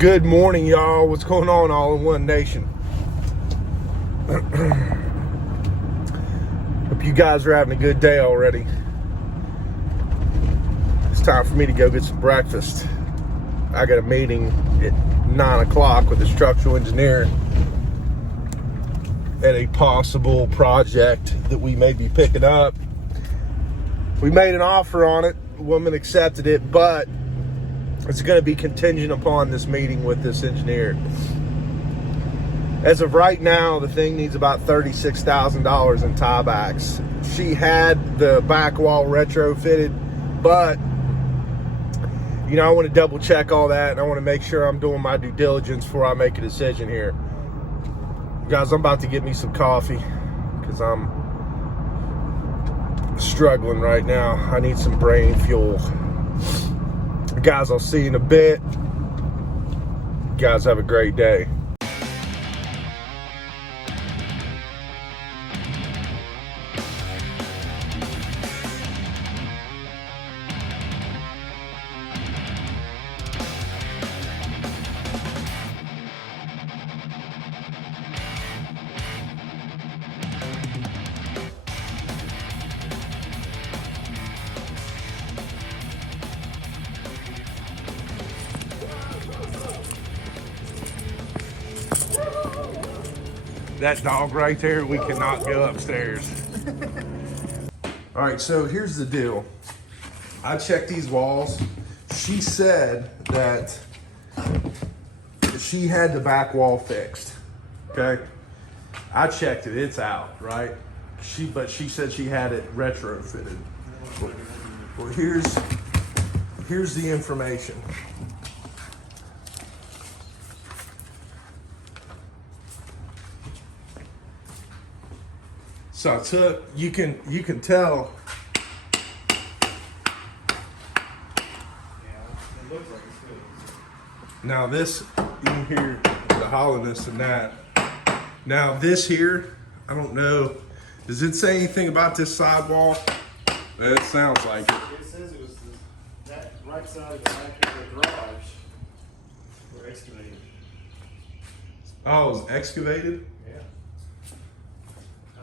Good morning, y'all. What's going on, all in one nation? Hope you guys are having a good day already. It's time for me to go get some breakfast. I got a meeting at 9 o'clock with a structural engineer at a possible project that we may be picking up. We made an offer on it. The woman accepted it, but it's going to be contingent upon this meeting with this engineer. As of right now, the thing needs about $36,000 in tiebacks. She had the back wall retrofitted, but I want to double check all that, and I want to make sure I'm doing my due diligence before I make a decision here. Guys, I'm about to get me some coffee because I'm struggling right now. I need some brain fuel. Guys, I'll see you in a bit. You guys have a great day. That dog right there, we cannot go upstairs. All right, so here's the deal. I checked these walls. She said that she had the back wall fixed, okay? I checked it, it's out, right? But she said she had it retrofitted. Well, here's the information. So I took, you can tell. Now this, you can hear the hollowness in that. Now this here, I don't know, does it say anything about this sidewall? It sounds like it. It says it was that right side of the back of the garage were excavated. Oh, it was excavated? Yeah.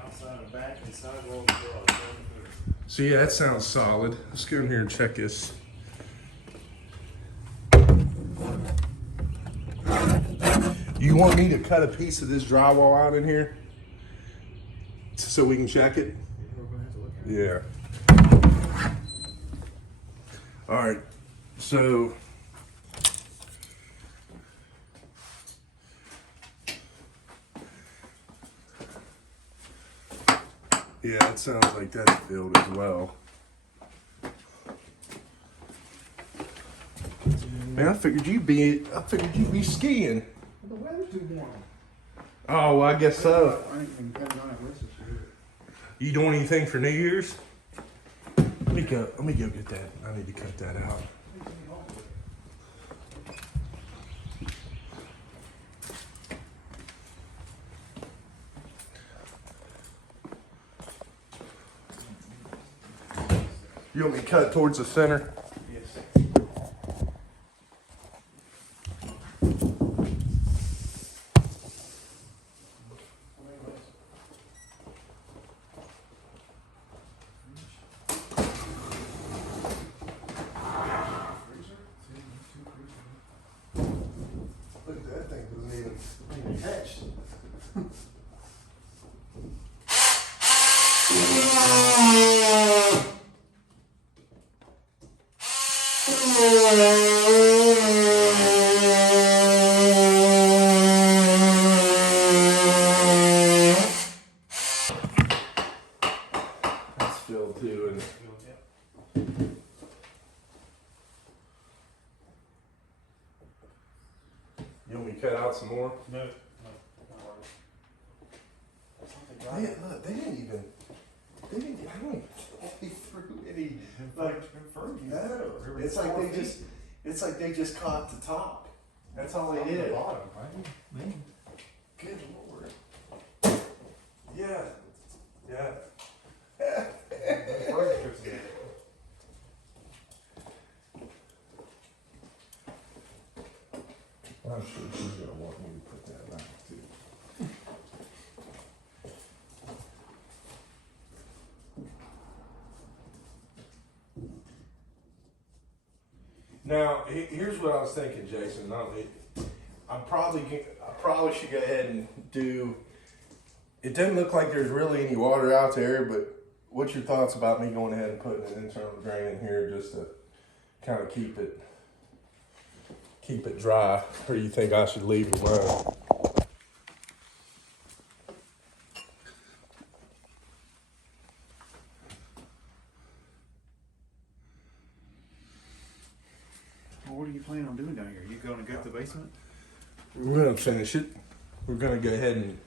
Outside and back and sidewall of the garage. So yeah, that sounds solid. Let's go in here and check this. You want me to cut a piece of this drywall out in here so we can check it? We're going to have to look at it. Yeah. All right. So yeah, it sounds like that's filled as well. Man, I figured you'd be skiing. The weather's too warm. Oh, well, I guess so. I ain't even got it on it. This is good. You doing anything for New Year's? Let me go get that. I need to cut that out. You want me to cut it towards the center? Yes. Look, that thing doesn't even Attached. That's filled too, and you want me to cut out some more? No. Look, they didn't even. I don't think through any. Like, no, it's like they just caught the top. That's all they did. Good Lord. Yeah. Yeah. I'm sure she's gonna want me to put that back too. Now, here's what I was thinking, Jason. I probably should go ahead and do. It doesn't look like there's really any water out there, but what's your thoughts about me going ahead and putting an internal drain in here just to kind of keep it dry, or do you think I should leave it alone? Well, what are you planning on doing down here? You going to gut the basement? We're gonna finish it. We're gonna go ahead and,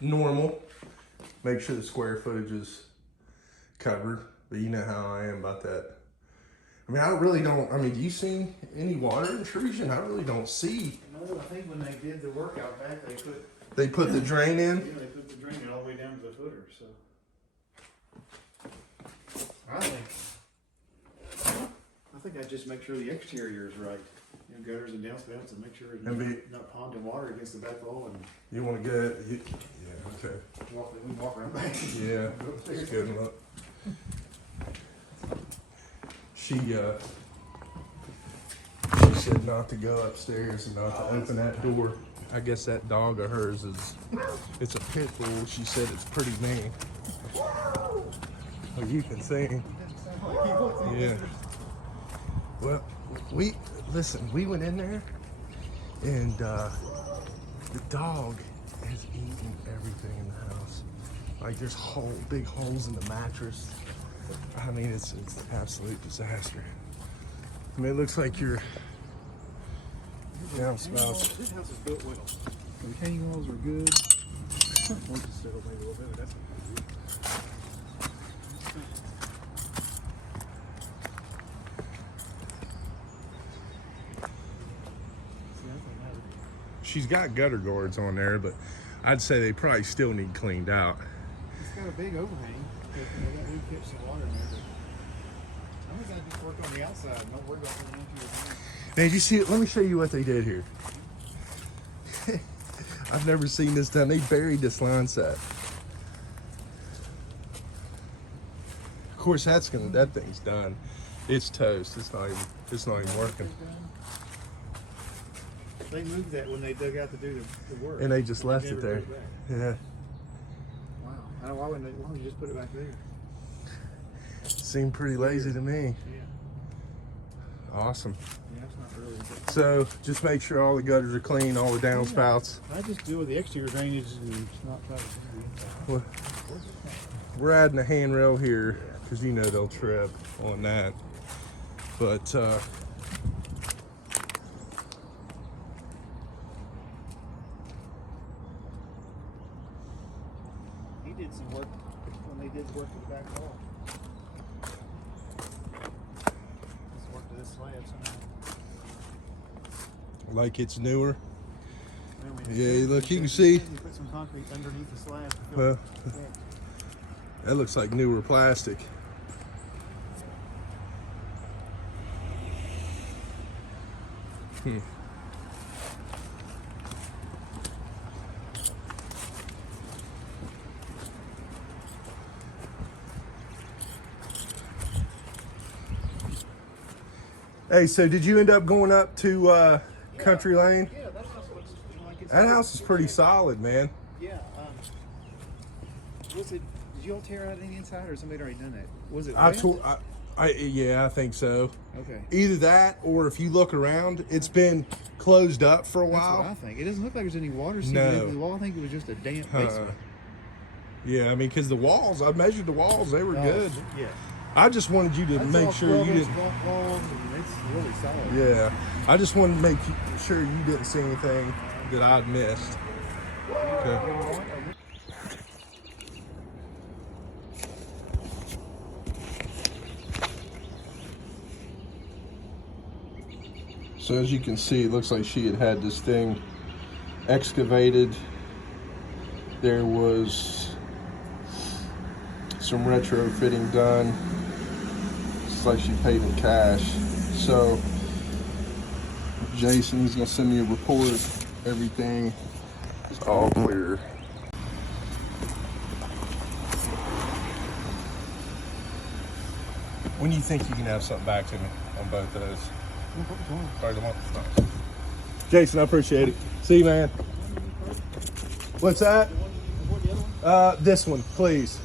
normal, make sure the square footage is covered, but you know how I am about that. I mean, do you see any water intrusion? I really don't see. No, I think when they did the workout back, They put the drain in? they put the drain all the way down to the footer, so. I think I'd just make sure the exterior is right. Gutters and downspouts, and make sure it's not ponding water against the back wall, and You wanna go, yeah, okay. we walk around back. Yeah, that's good look. She said not to go upstairs and not to open that door. I guess that dog of hers it's a pit bull. She said it's pretty mean. Well, you can see. Yeah. Well, we went in there and the dog has eaten everything in the house. Like there's big holes in the mattress. I mean, it's an absolute disaster. I mean, it looks like your downspout. This house is built well. The retaining walls are good. We'll just settle maybe a little bit, but that's She's got gutter guards on there, but I'd say they probably still need cleaned out. it's got a big overhang. We kept some water in there. I'm gonna just work on the outside. Don't worry about the interior. Man, did you see it? Let me show you what they did here. I've never seen this done. They buried this line set. Of course, that thing's done. It's toast. It's not even working. They moved that when they dug out to do the work. And they just left it there. Yeah. Wow. I don't know why wouldn't you just put it back there? Seemed pretty lazy to me. Yeah. Awesome. Yeah, that's not really. So just make sure all the gutters are clean, all the downspouts. I just deal with the exterior drainage and not try to do the inside. Well, we're adding a handrail here because they'll trip on that. But He did some work when they did work to the back wall. Just work to this slab somehow. like it's newer. Well, Yeah, look, you can see. They put some concrete underneath the slab. to fill Well, it. Yeah. that looks like newer plastic. Hey, so did you end up going up to Country Lane? Yeah, that house looks like it's. That house is pretty solid, man. Yeah. Was it? Did you all tear out any inside, or somebody already done that? Was it? Yeah, I think so. Okay. Either that, or if you look around, it's been closed up for a That's while. what I think. It doesn't look like there's any water seeping No. into the wall. I think it was just a damp basement. Yeah, I mean, because the walls, I measured the walls, they were good. Yeah. I just wanted you to That's make all sure you 12 inch didn't. walls, and it's really solid. Yeah, I just wanted to make sure you didn't see anything that I'd missed. Okay. So as you can see, it looks like she had this thing excavated. There was some retrofitting done. It's like she paid in cash. So Jason. He's gonna send me a report. Everything is all clear. When do you think you can have something back to me on both of those? Probably tomorrow. Nice. Jason, I appreciate it. See you, man. What's that? This one, please.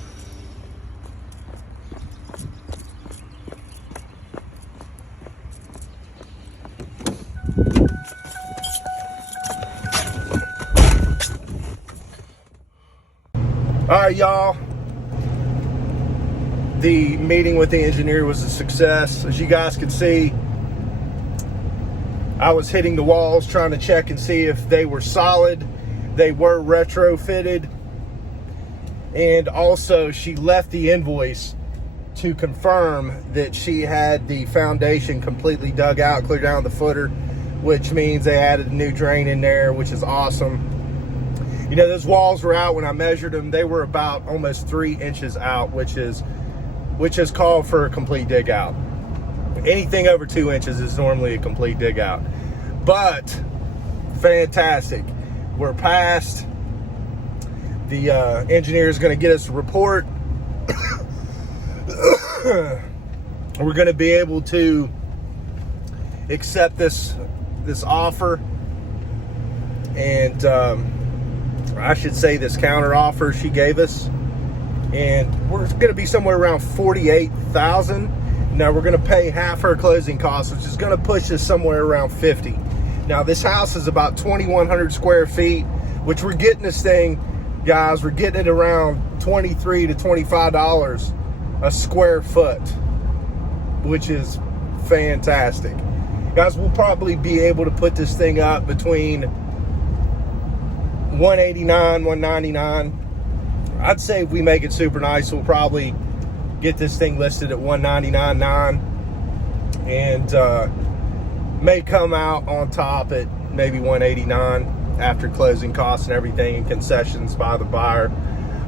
All right, y'all. The meeting with the engineer was a success. As you guys can see, I was hitting the walls trying to check and see if they were solid. They were retrofitted. And also, she left the invoice to confirm that she had the foundation completely dug out, clear down the footer, which means they added a new drain in there, which is awesome. You know, those walls were out when I measured them. They were about almost 3 inches out, which is called for a complete dig out. Anything over 2 inches is normally a complete dig out. But fantastic. We're past. The engineer is going to get us a report. We're going to be able to accept this offer, and I should say this counter offer she gave us, and we're going to be somewhere around $48,000. Now we're going to pay half her closing costs, which is going to push us somewhere around $50,000. Now this house is about 2,100 square feet, which we're getting this thing, guys, we're getting it around $23 to $25 a square foot, which is fantastic. Guys, we'll probably be able to put this thing up between $189, $199. I'd say if we make it super nice, we'll probably get this thing listed at $199.9 and may come out on top at maybe $189 after closing costs and everything and concessions by the buyer.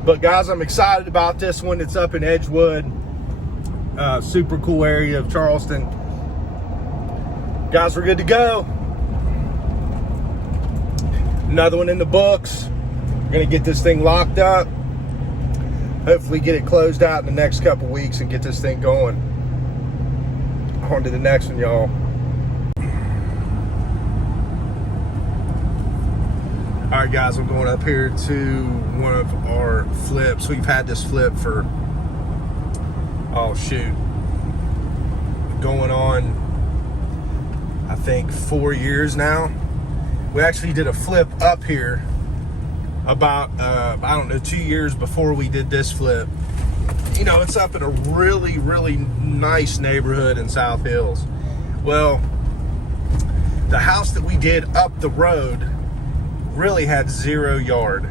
But guys, I'm excited about this one. It's up in Edgewood, super cool area of Charleston. Guys, we're good to go. Another one in the books. We're gonna get this thing locked up. Hopefully get it closed out in the next couple weeks and get this thing going. On to the next one, y'all. All right, guys, I'm going up here to one of our flips. We've had this flip for, oh shoot, going on, I think 4 years now. We actually did a flip up here about, I don't know, 2 years before we did this flip. You know, it's up in a really, really nice neighborhood in South Hills. Well, the house that we did up the road really had 0 yard,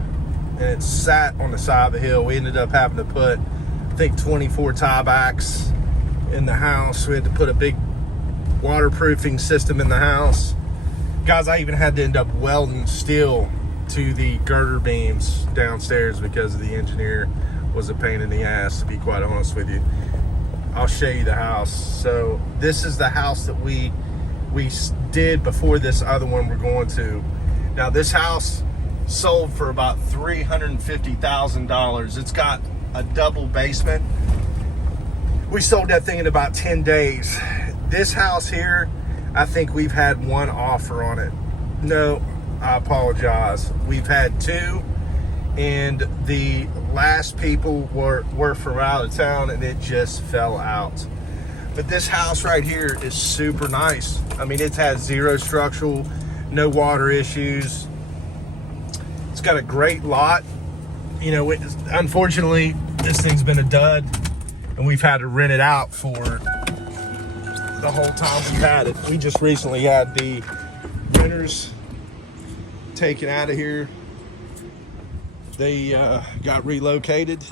and it sat on the side of the hill. We ended up having to put, I think, 24 tiebacks in the house. We had to put a big waterproofing system in the house. Guys, I even had to end up welding steel to the girder beams downstairs because the engineer was a pain in the ass, to be quite honest with you. I'll show you the house. So this is the house that we did before this other one we're going to. Now this house sold for about $350,000. It's got a double basement. We sold that thing in about 10 days. This house here, I think we've had 1 offer on it. No, I apologize. We've had 2, and the last people were from out of town, and it just fell out. But this house right here is super nice. I mean, it has 0 structural, no water issues. It's got a great lot. You know, unfortunately, this thing's been a dud, and we've had to rent it out for the whole time we've had it. We just recently had the renters taken out of here. They got relocated.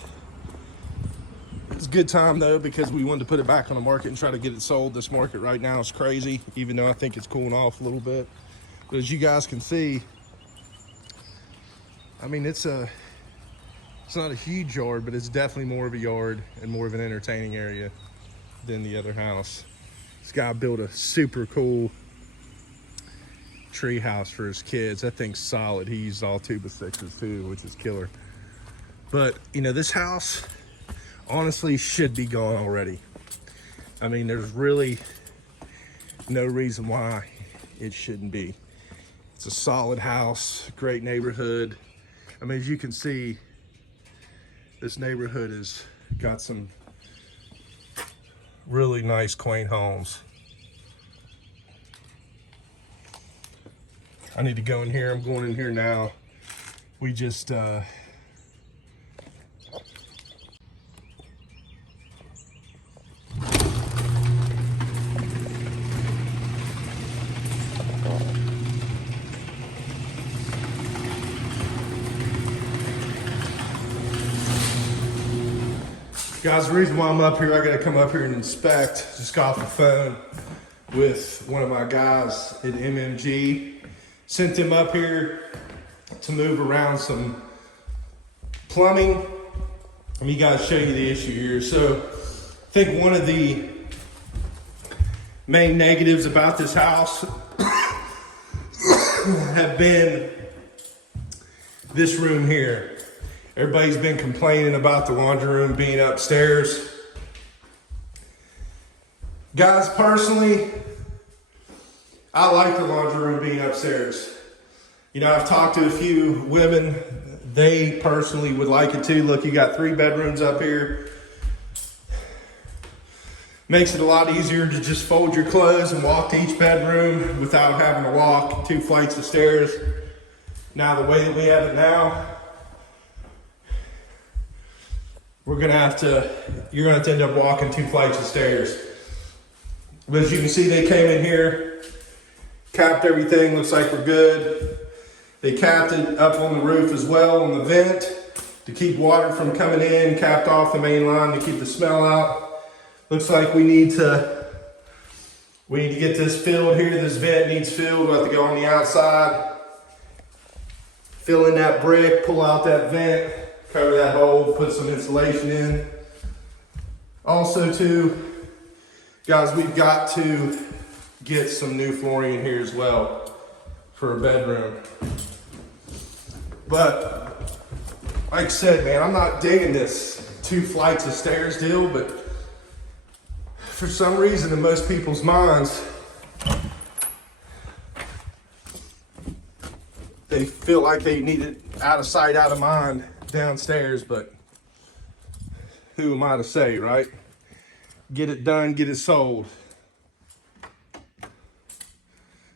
It's a good time though, because we wanted to put it back on the market and try to get it sold. This market right now is crazy, even though I think it's cooling off a little bit. But as you guys can see, I mean, it's not a huge yard, but it's definitely more of a yard and more of an entertaining area than the other house. This guy built a super cool tree house for his kids. That thing's solid. He used all 2x6s too, which is killer. But, you know, this house honestly should be gone already. I mean, there's really no reason why it shouldn't be. It's a solid house, great neighborhood. I mean, as you can see, this neighborhood has got some really nice, quaint homes. I need to go in here. I'm going in here now. We just, guys, the reason why I'm up here, I gotta come up here and inspect. Just got off the phone with one of my guys at MMG. Sent them up here to move around some plumbing. Let me guys show you the issue here. So I think one of the main negatives about this house have been this room here. Everybody's been complaining about the laundry room being upstairs. Guys, personally, I like the laundry room being upstairs. You know, I've talked to a few women. They personally would like it too. Look, you got 3 bedrooms up here. Makes it a lot easier to just fold your clothes and walk to each bedroom without having to walk 2 flights of stairs. Now, the way that we have it now, you're gonna have to end up walking 2 flights of stairs. But as you can see, they came in here, capped everything, looks like we're good. They capped it up on the roof as well on the vent to keep water from coming in, capped off the main line to keep the smell out. Looks like we need to get this filled here. This vent needs filled. We'll have to go on the outside, fill in that brick, pull out that vent, cover that hole, put some insulation in. Also too, guys, we've got to get some new flooring in here as well for a bedroom. But like I said, man, I'm not digging this 2 flights of stairs deal, but for some reason in most people's minds, they feel like they need it out of sight, out of mind downstairs, but who am I to say, right? Get it done, get it sold.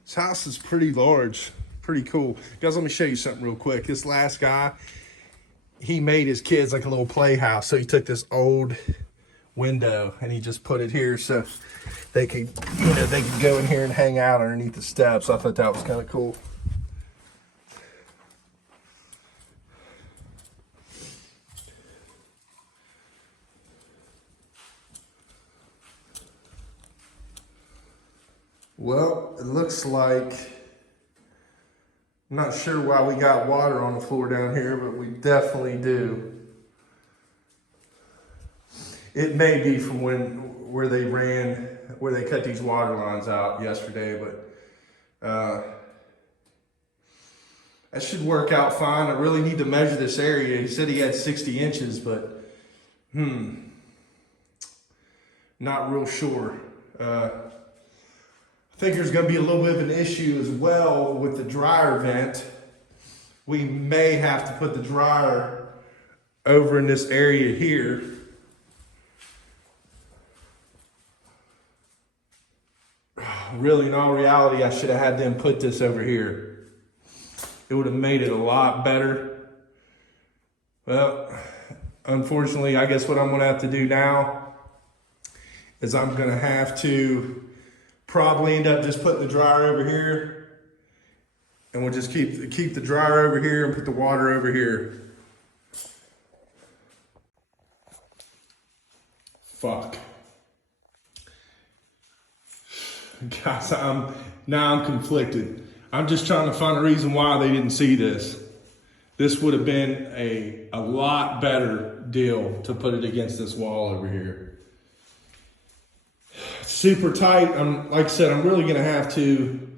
This house is pretty large, pretty cool. Guys, let me show you something real quick. This last guy, he made his kids like a little playhouse. So he took this old window and he just put it here so they could, they could go in here and hang out underneath the steps. I thought that was kind of cool. Well, it looks like, I'm not sure why we got water on the floor down here, but we definitely do. It may be from where they cut these water lines out yesterday, but that should work out fine. I really need to measure this area. He said he had 60 inches, but not real sure. I think there's going to be a little bit of an issue as well with the dryer vent. We may have to put the dryer over in this area here. Really, in all reality, I should have had them put this over here. It would have made it a lot better. Well, unfortunately, I guess what I'm going to have to do now is I'm going to have to probably end up just putting the dryer over here, and we'll just keep the dryer over here and put the water over here. Fuck. Guys, I'm conflicted. I'm just trying to find a reason why they didn't see this. This would have been a lot better deal to put it against this wall over here. Super tight. Like I said, I'm really gonna have to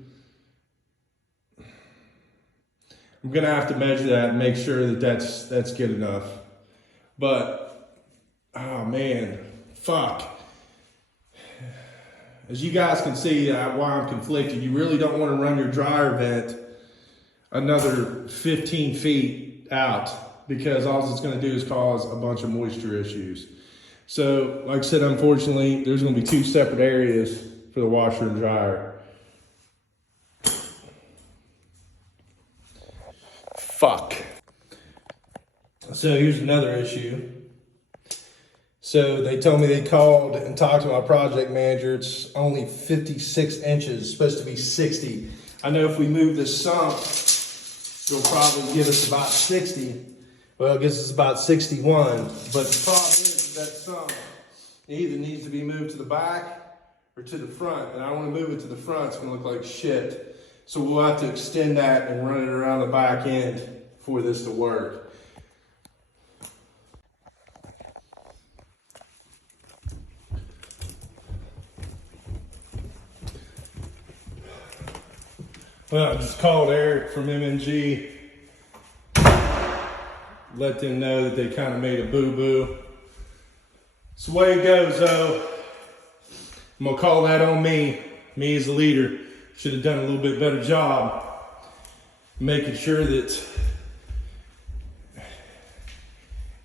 I'm gonna have to measure that and make sure that that's good enough. But, oh man, fuck. As you guys can see why I'm conflicted, you really don't want to run your dryer vent another 15 feet out, because all it's going to do is cause a bunch of moisture issues. So, like I said, unfortunately, there's going to be 2 separate areas for the washer and dryer. Fuck. So here's another issue. So they told me they called and talked to my project manager. It's only 56 inches, it's supposed to be 60. I know if we move this sump, it'll probably give us about 60. Well, it gives us about 61. But the problem is that sump either needs to be moved to the back or to the front. And I want to move it to the front. It's going to look like shit. So we'll have to extend that and run it around the back end for this to work. Well, I just called Eric from MNG, let them know that they kind of made a boo-boo. It's the way it goes, though. I'm gonna call that on me. Me as a leader should have done a little bit better job making sure that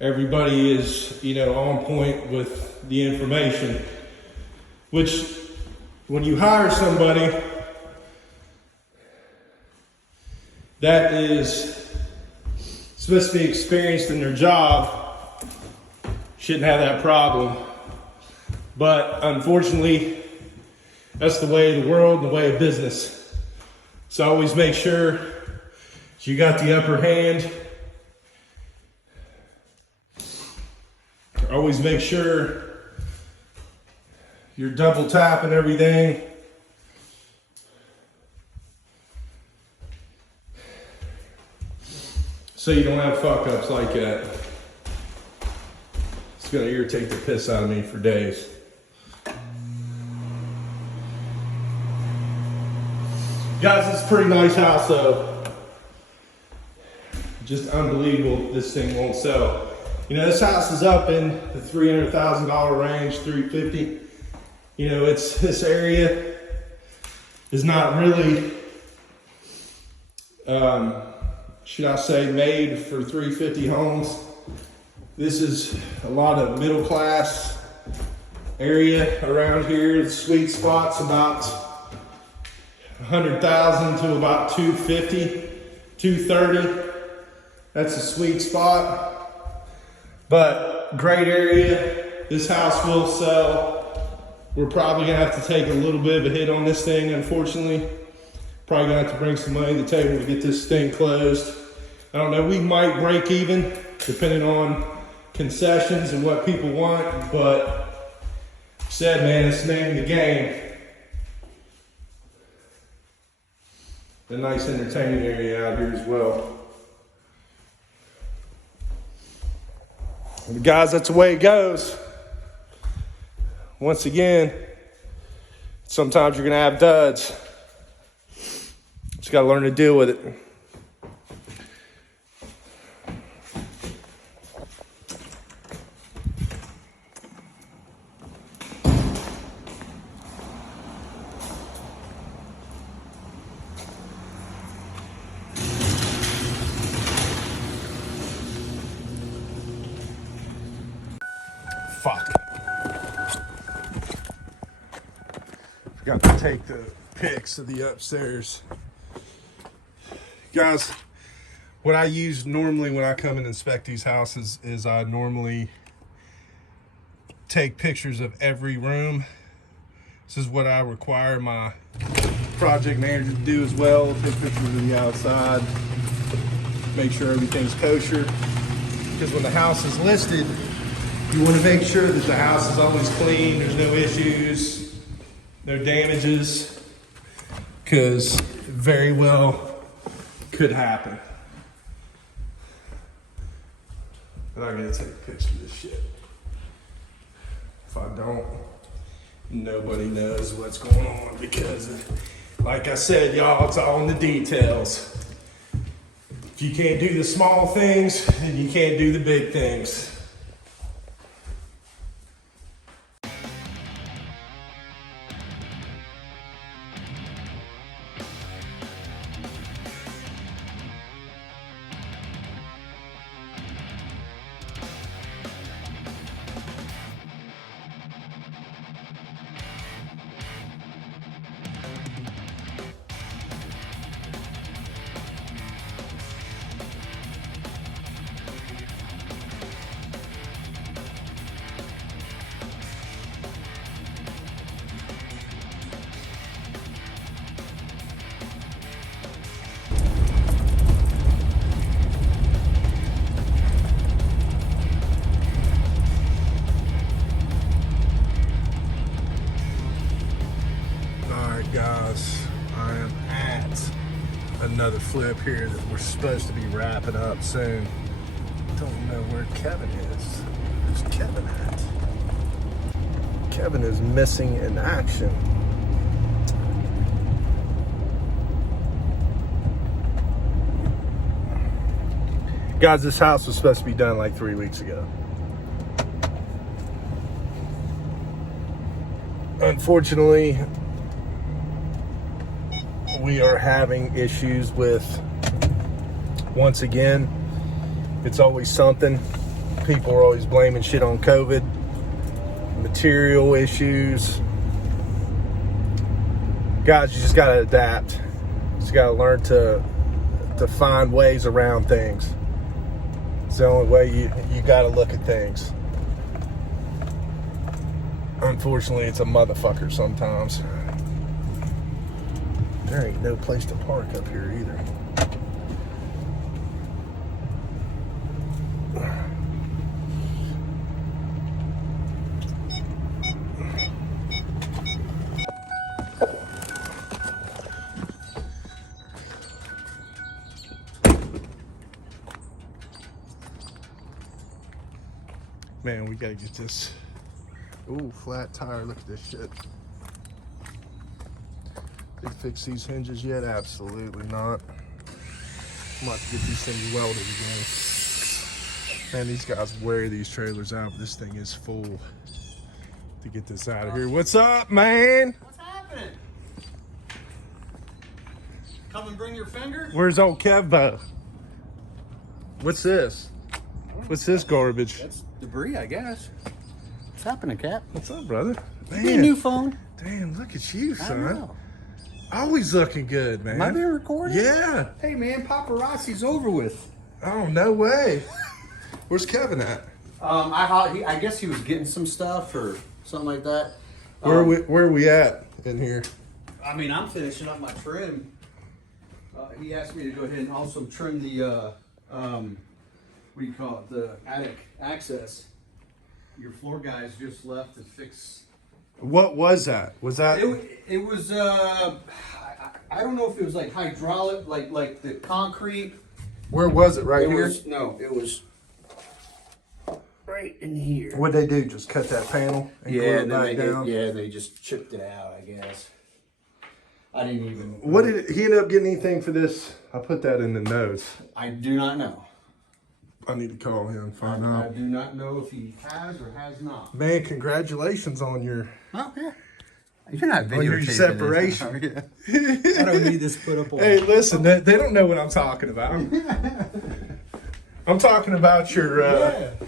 everybody is, on point with the information. Which, when you hire somebody that is supposed to be experienced in their job, shouldn't have that problem. But unfortunately, that's the way of the world and the way of business. So always make sure that you got the upper hand. Always make sure you're double tapping everything. So you don't have fuck ups like that. It's gonna irritate the piss out of me for days. Guys, it's a pretty nice house though. Just unbelievable this thing won't sell. This house is up in the $300,000 range, $350,000. This area is not really, should I say, made for 350 homes. This is a lot of middle class area around here. The sweet spot's about 100,000 to about 250, 230. That's a sweet spot. But great area. This house will sell. We're probably gonna have to take a little bit of a hit on this thing, unfortunately. Probably gonna have to bring some money to the table to get this thing closed. I don't know, we might break even depending on concessions and what people want, but said, man, it's the name of the game. A nice entertaining area out here as well. But guys, that's the way it goes. Once again, sometimes you're gonna have duds. Just gotta learn to deal with it. Fuck. Forgot to take the pics of the upstairs. Guys, what I use normally when I come and inspect these houses is I normally take pictures of every room. This is what I require my project manager to do as well. Take pictures of the outside, make sure everything's kosher. Because when the house is listed, you want to make sure that the house is always clean, there's no issues, no damages, because very well could happen. But I gotta take a picture of this shit. If I don't, nobody knows what's going on, because like I said, y'all, it's all in the details. If you can't do the small things, then you can't do the big things. Guys, I am at another flip here that we're supposed to be wrapping up soon. Don't know where Kevin is. Where's Kevin at? Kevin is missing in action. Guys, this house was supposed to be done like 3 weeks ago. Unfortunately, we are having issues with, once again, it's always something. People are always blaming shit on COVID, material issues. Guys, you just gotta adapt. You just gotta learn to find ways around things. It's the only way you gotta look at things. Unfortunately, it's a motherfucker sometimes. There ain't no place to park up here either. Man, we gotta get this. Ooh, flat tire, look at this shit. Did fix these hinges yet? Absolutely not. I'm about to get these things welded again. Man, these guys wear these trailers out, but this thing is full to get this out of here. What's up, man? What's happening? Come and bring your finger? Where's old Kevbo? What's this? What's this garbage? That's debris, I guess. What's happening, Cap? What's up, brother? Get a new phone. Damn, look at you, I son. know. Always looking good, man. Am I being recorded? Yeah. Hey, man, paparazzi's over with. Oh, no way. Where's Kevin at? I guess he was getting some stuff or something like that. Where are we at in here? I mean, I'm finishing up my trim. He asked me to go ahead and also trim the, what do you call it, the attic access. Your floor guys just left to fix. What was that? Was that? It was, I don't know if it was like hydraulic, like the concrete. Where was it? Right here? It was right in here. What'd they do? Just cut that panel and glue it back down? They just chipped it out, I guess. I didn't even. What did he end up getting anything for this? I put that in the notes. I do not know. I need to call him and find I out. do not know if he has or has not. Man, congratulations on your Oh, yeah. You're not on your videotaping separation. this, I don't need this put up on. Hey, listen, they don't know what I'm talking about. I'm talking about your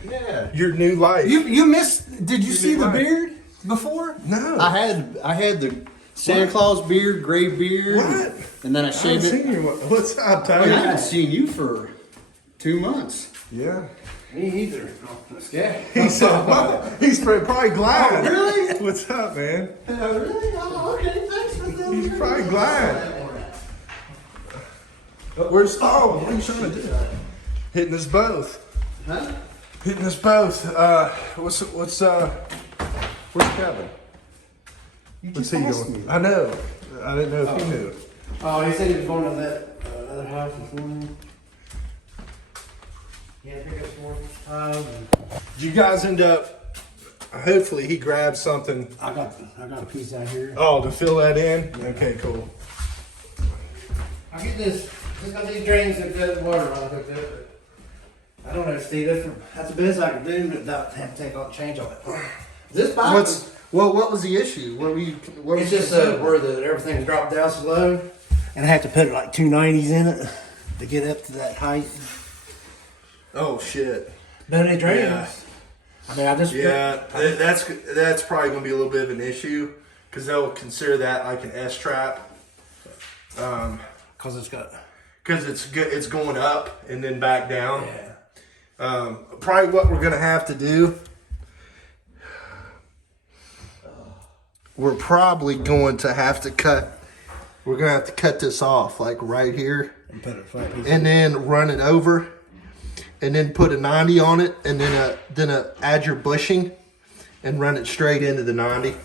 yeah. your new life. You missed? Did you see the right. beard before? No. I had the Santa Claus beard, gray beard, What? and then I I haven't shaved it. seen you. What's up, I Tony? haven't seen you for 2 months. Yeah. Me either. Yeah. He said, well, he's probably glad. Oh, really? What's up, man? Really? Oh, okay. Thanks for that. He's probably glad. Where's what are you trying to do? Hitting us both. Huh? Hitting us both. Where's Kevin? What's he doing? I know. I didn't know if he knew. Oh, he said he was going to that other house this morning. Yeah, pick up some more. Did you guys end up? Hopefully, he grabbed something. I got a piece out here. Oh, to fill that in. Okay, cool. I get this Just got these drains that got the water on hooked up. I don't know, Steve. That's the best I can do without having to change all that. This pipe, What was the issue? it's just where everything's dropped down so low, and I have to put like 290s in it to get up to that height. Oh shit. But it drains. Yeah. I mean, I just That's probably gonna be a little bit of an issue because they'll consider that like an S trap. Because it's got. Because it's going up and then back down. Yeah. Probably what we're gonna have to do. We're probably going to have to cut. We're gonna have to cut this off like right here, And put it flat. and then run it over, and then put a 90 on it, and then add your bushing, and run it straight into the 90.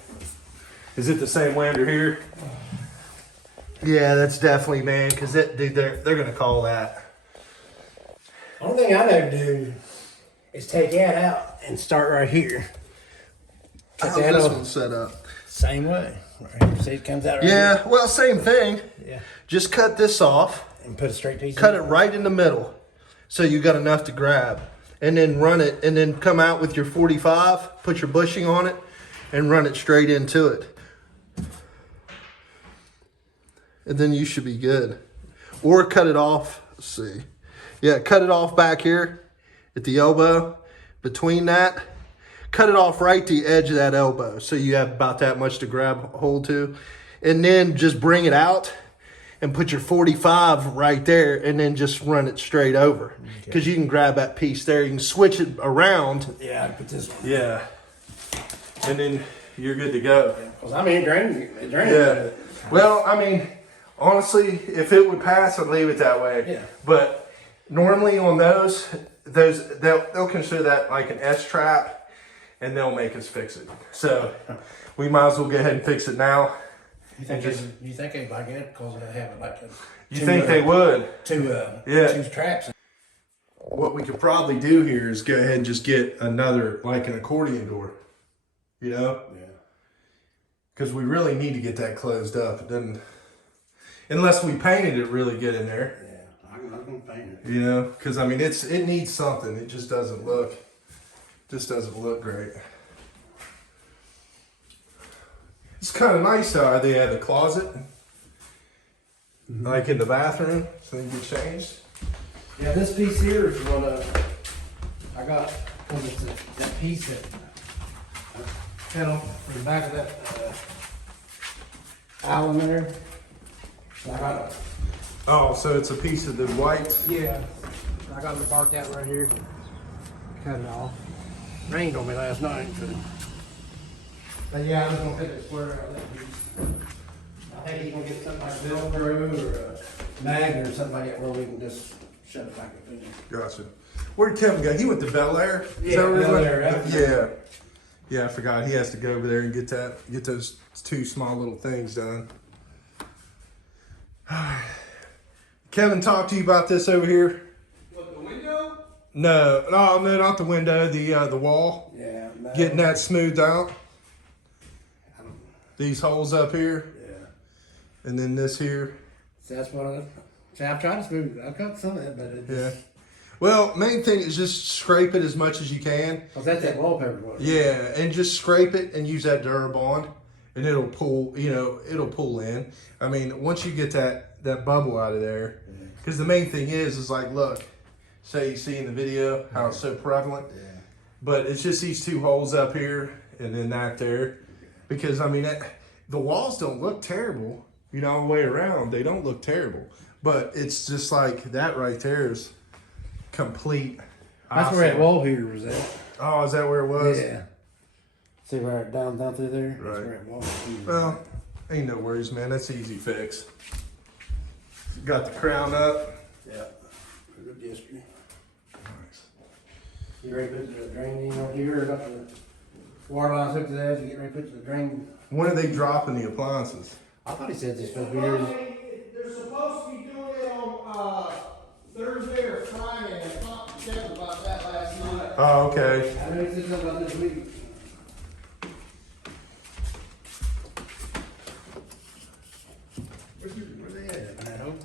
Is it the same way under here? Yeah, that's definitely, man. Because they're gonna call that. Only thing I know to do is take that out and start right here. Cut How's that this off. one set up? Same way. Right here. See, it comes out right Yeah, here. well, same thing. Yeah. Just cut this off, And put a straight piece cut it in. right in the middle, so you got enough to grab, and then run it, and then come out with your 45, put your bushing on it, and run it straight into it. And then you should be good. Or cut it off. Let's see. Yeah, cut it off back here at the elbow, between that. Cut it off right the edge of that elbow, so you have about that much to grab hold to. And then just bring it out and put your 45 right there, and then just run it straight over. Because you can grab that piece there. You can switch it around. Yeah, I put this one. Yeah. And then you're good to go. Because I mean, it drains. Yeah. Well, I mean, honestly, if it would pass, I'd leave it that way. Yeah. But normally on those they'll consider that like an S trap, and they'll make us fix it. So we might as well go ahead and fix it now. You think they like it because they have it like a You think they would? two traps. What we could probably do here is go ahead and just get another, like an accordion door. You know? Yeah. Because we really need to get that closed up. It doesn't, unless we painted it really good in there. Yeah. I'm gonna paint it. You know? Because I mean, it needs something. It just doesn't look great. It's kind of nice how they have a closet, like in the bathroom, so you can get changed. Yeah, this piece here is what I got because it's that piece that fell off from the back of that island there. So I got Oh, so it's a piece of the white. yeah, I got it barked out right here. Cut it off. Rained on me last night. But yeah, I was gonna put it square out that piece. I think he's gonna get something like Velcro or a magnet or something like that where we can just shut it back up in there. Gotcha. Where'd Kevin go? He went to Bel Air? Is Yeah, that where he Bel went? Air, yeah. Yeah, I forgot. He has to go over there and get those two small little things done. Kevin talked to you about this over here? What, the window? No, not the window, the wall. Yeah. No. Getting that smoothed out. I don't- These holes up here, Yeah. and then this here. So that's what I've tried to smooth it. I've got some of it, but it Yeah. just, Well, main thing is just scrape it as much as you can. cause that's that wallpaper was. Yeah, and just scrape it and use that Durabond, and it'll pull. It'll pull in. I mean, once you get that bubble out of there, because the main thing is like, look, say you see in the video how it's so prevalent, Yeah. but it's just these two holes up here and then that there, because I mean the walls don't look terrible. All the way around, they don't look terrible, but it's just like that right there is complete. That's where that wall heater was at. Oh, is that where it was? Yeah. See where it down through there? Right. That's where that wall heater was Well, ain't no worries, man. That's easy fix. Got the crown up. at. Yeah. Good history. You ready to put the drain in right here? Got the water lines hooked to that. You get ready to put the drain. When are they dropping the appliances? I thought he said this supposed to be yours. They're supposed to be doing it on Thursday or Friday. I talked to Kevin about that last night. Oh, okay. I know he said something about this week. Where they at? At home?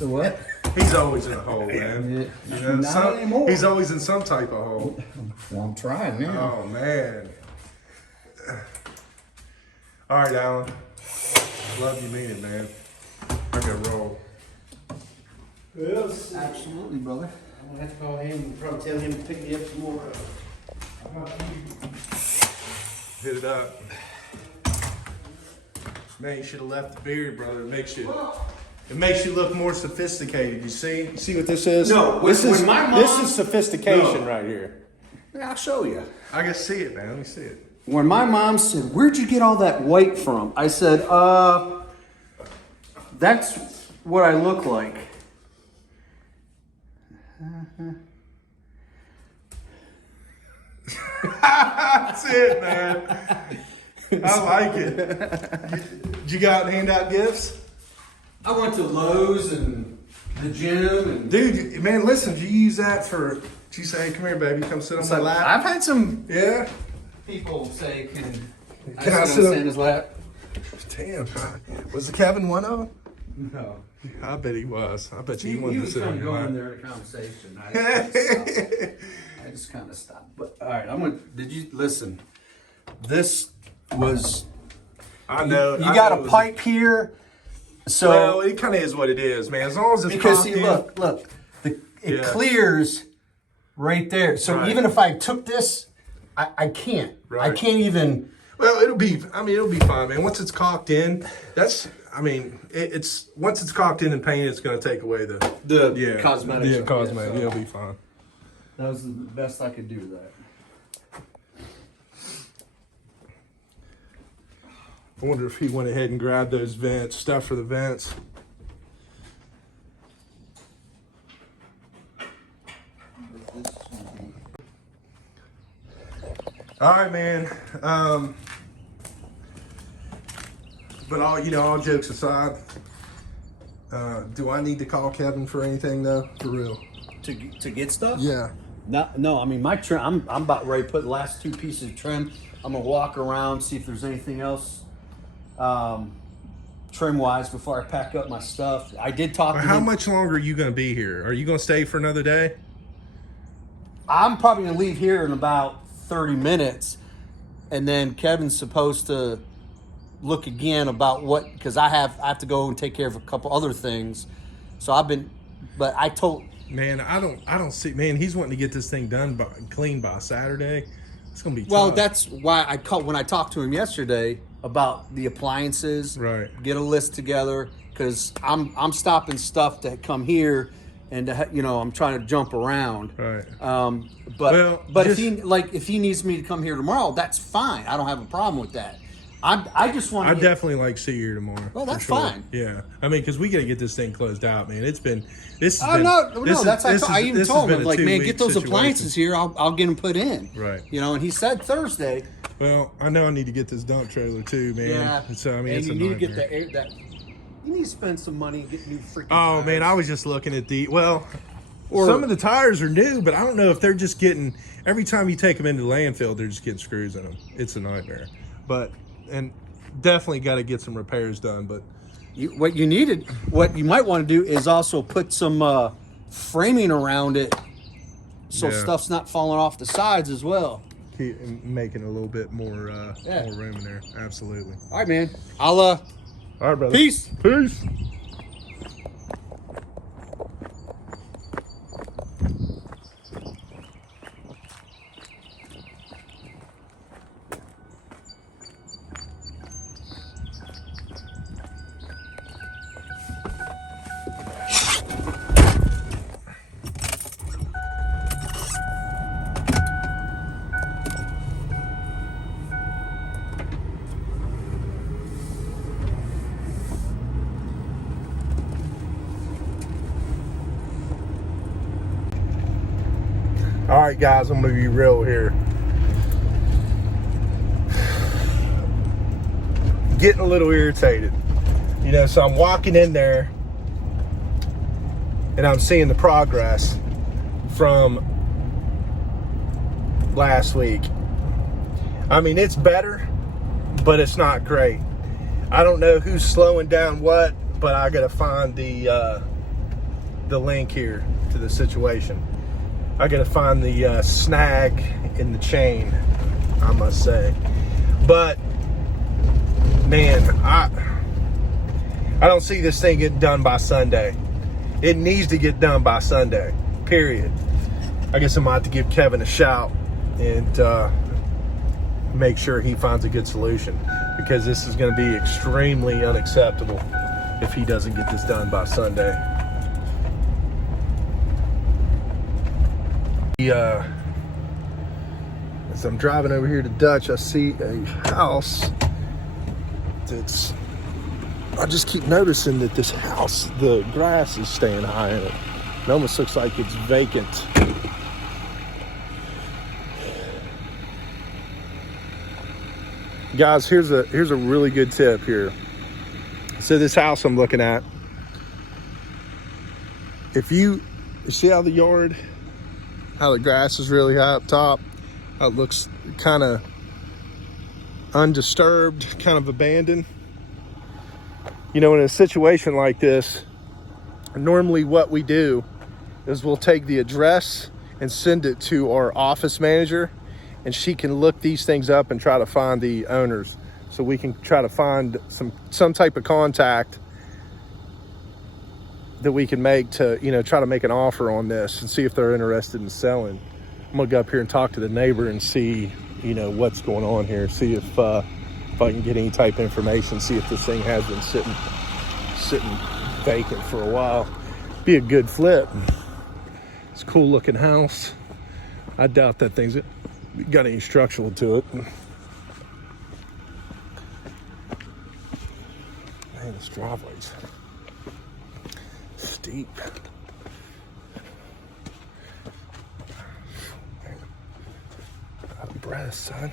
The what? He's always in a hole, man. Yeah. You know, Not anymore. he's always in some type of hole. Well, I'm trying now. Oh man. All right, Alan. Love you, mean it, man. I gotta roll. Yes. Absolutely, brother. I'm gonna have to call him and probably tell him to pick me up some more. Hit it up. Man, you should have left the beard, brother. It makes you look more sophisticated. You see what this is? No, this is when my mom- this is sophistication No. right here. Yeah, I'll show you. I can see it, man. Let me see it. When my mom said, "Where'd you get all that white from?" I said, that's what I look like." That's it, man. I like it. You got hand out gifts? I went to Lowe's and the gym and Dude, man, listen, do you use that for, do you say, hey, come here, baby, come sit on my lap? I've had some Yeah? people say, "Can I I sit sit on- on Santa's lap?" Damn. Was the Kevin one of them? No. I bet he was. I bet you he He wanted to was sit trying on to your go in lap. there in a conversation. I just kind of stopped. But all right, did you listen? This was. I know. You I got know a it was pipe here, so Well, it kind of is what it is, man. As long as it's because cocked see, in. look, it Yeah. clears right there. So Right. even if I took this, I can't. I Right. can't even. Well, it'll be fine, man. Once it's cocked in, it's once it's cocked in and painted, it's going to take away the cosmetics. Yeah, cosmetic. So It'll be fine. that was the best I could do with that. I wonder if he went ahead and grabbed those vents, stuff for the vents. All right, man. But all jokes aside, do I need to call Kevin for anything though? For real? To get stuff? Yeah. No. I mean, my trim. I'm about ready to put the last two pieces of trim. I'm gonna walk around, see if there's anything else, trim wise, before I pack up my stuff. I did talk to How him. much longer are you going to be here? Are you going to stay for another day? I'm probably gonna leave here in about 30 minutes, and then Kevin's supposed to look again about what, because I have to go and take care of a couple other things. So but I told. Man, I don't see. Man, he's wanting to get this thing done clean by Saturday. It's gonna be tough. Well, that's why when I talked to him yesterday about the appliances. Right. Get a list together, because I'm stopping stuff to come here, and I'm trying to jump around. Right. But Well, if he needs me to come here tomorrow, that's fine. I don't have a problem with that. I just want. I definitely like see you tomorrow. Well, for that's sure. fine. Yeah, I mean, because we got to get this thing closed out, man. This has Oh been, no! this is- That's this I is- even this has told been him, a like, man, 2-week get those situation. appliances here. I'll get them put in. Right. And he said Thursday. Well, I know I need to get this dump trailer too, man. Yeah. So I mean, and it's you a need to get nightmare. that. You need to spend some money and get new freaking. Oh tires. man, I was just looking at Or- some of the tires are new, but I don't know if they're just getting, every time you take them into the landfill, they're just getting screws in them. It's a nightmare. And definitely got to get some repairs done. But What you might want to do is also put some framing around it, so Yeah. stuff's not falling off the sides as well. keep making a little bit more Yeah. more room in there. Absolutely. All right, man. I'll All right, brother. peace. Peace. All right, guys, I'm gonna be real here. Getting a little irritated, so I'm walking in there and I'm seeing the progress from last week. I mean, it's better, but it's not great. I don't know who's slowing down what, but I gotta find the the link here to the situation. I gotta find the snag in the chain, I must say. But man, I don't see this thing getting done by Sunday. It needs to get done by Sunday, period. I guess I'm about to give Kevin a shout and make sure he finds a good solution, because this is going to be extremely unacceptable if he doesn't get this done by Sunday. As I'm driving over here to Dutch, I see a house that's, I just keep noticing that this house, the grass is staying high in it. It almost looks like it's vacant. Guys, here's a really good tip here. So this house I'm looking at, if you see how the yard, how the grass is really high up top, how it looks kind of undisturbed, kind of abandoned. You know, in a situation like this, normally what we do is we'll take the address and send it to our office manager, and she can look these things up and try to find the owners, so we can try to find some type of contact that we can make to, you know, try to make an offer on this and see if they're interested in selling. I'm gonna go up here and talk to the neighbor and see, you know, what's going on here, see if I can get any type of information, see if this thing has been sitting vacant for a while. Be a good flip. It's a cool looking house. I doubt that thing's got any structural to it. Man, this driveway's steep. Out of breath, son.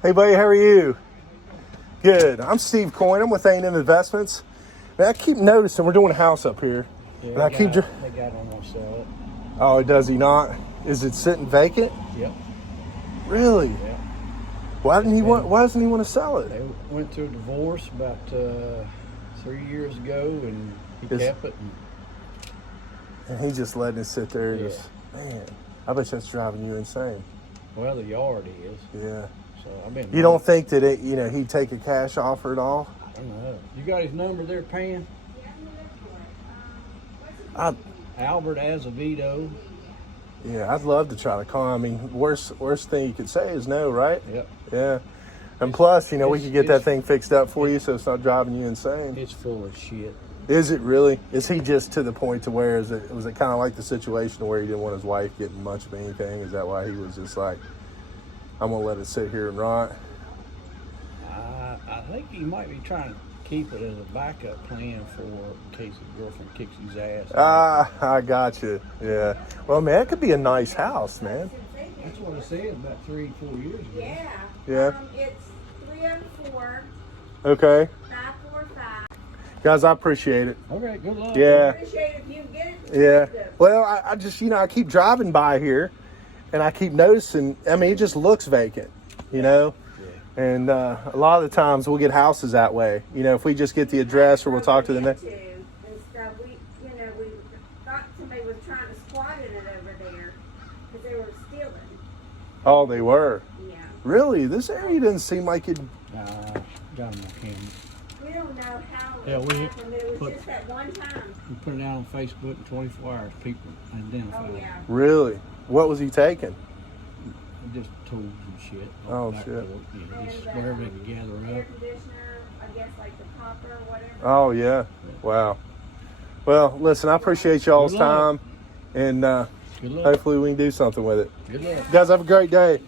Hey buddy, how are you? Good. I'm Steve Coyne. I'm with A&M Investments. Man, I keep noticing we're doing a house up here. Yeah, and I keep the guy don't want to sell it. Oh, does he not? Is it sitting vacant? Yep. Really? Yeah. Why doesn't he want to sell it? They went through a divorce about 3 years ago, and he kept it. And he's just letting it sit there. Yeah. Man, I bet that's driving you insane. Well, the yard is. Yeah. So I've been. You don't think that he'd take a cash offer at all? I don't know. You got his number there, Pan? Albert Azevedo. Yeah, I'd love to try to call. I mean, worst thing you could say is no, right? Yep. Yeah. And plus, we could get that thing fixed up for you so it's not driving you insane. It's full of shit. Is it really? Is he just to the point to where was it kind of like the situation where he didn't want his wife getting much of anything? Is that why he was just like, I'm going to let it sit here and rot? I think he might be trying to keep it as a backup plan for in case his girlfriend kicks his ass. I got you. Yeah. Well, man, it could be a nice house, man. That's what I said about 3-4 years ago. Yeah. Yeah. It's 304 Okay. 545. Guys, I appreciate it. Okay, good luck. Yeah. Appreciate it if you get it. Yeah. Well, I just, I keep driving by here and I keep noticing, it just looks vacant, Yeah. And a lot of the times we'll get houses that way. If we just get the address or we'll talk to the next. And stuff, we thought somebody was trying to squat in it over there because they were stealing. Oh, they were? Yeah. Really? This area didn't seem like it. Got him on camera. We don't know how Yeah, it we happened. It was put- just that one time. We put it out on Facebook in 24 hours. People identify Oh, it. yeah. Really? What was he taking? Just tools and shit. Oh, Back shit. door, just whatever they could gather Air up. conditioner, I guess like the copper or whatever. Oh, yeah. Wow. Well, listen, I appreciate y'all's Good luck. time. And Good luck. hopefully we can do something with it. Good luck. Guys, have a great day.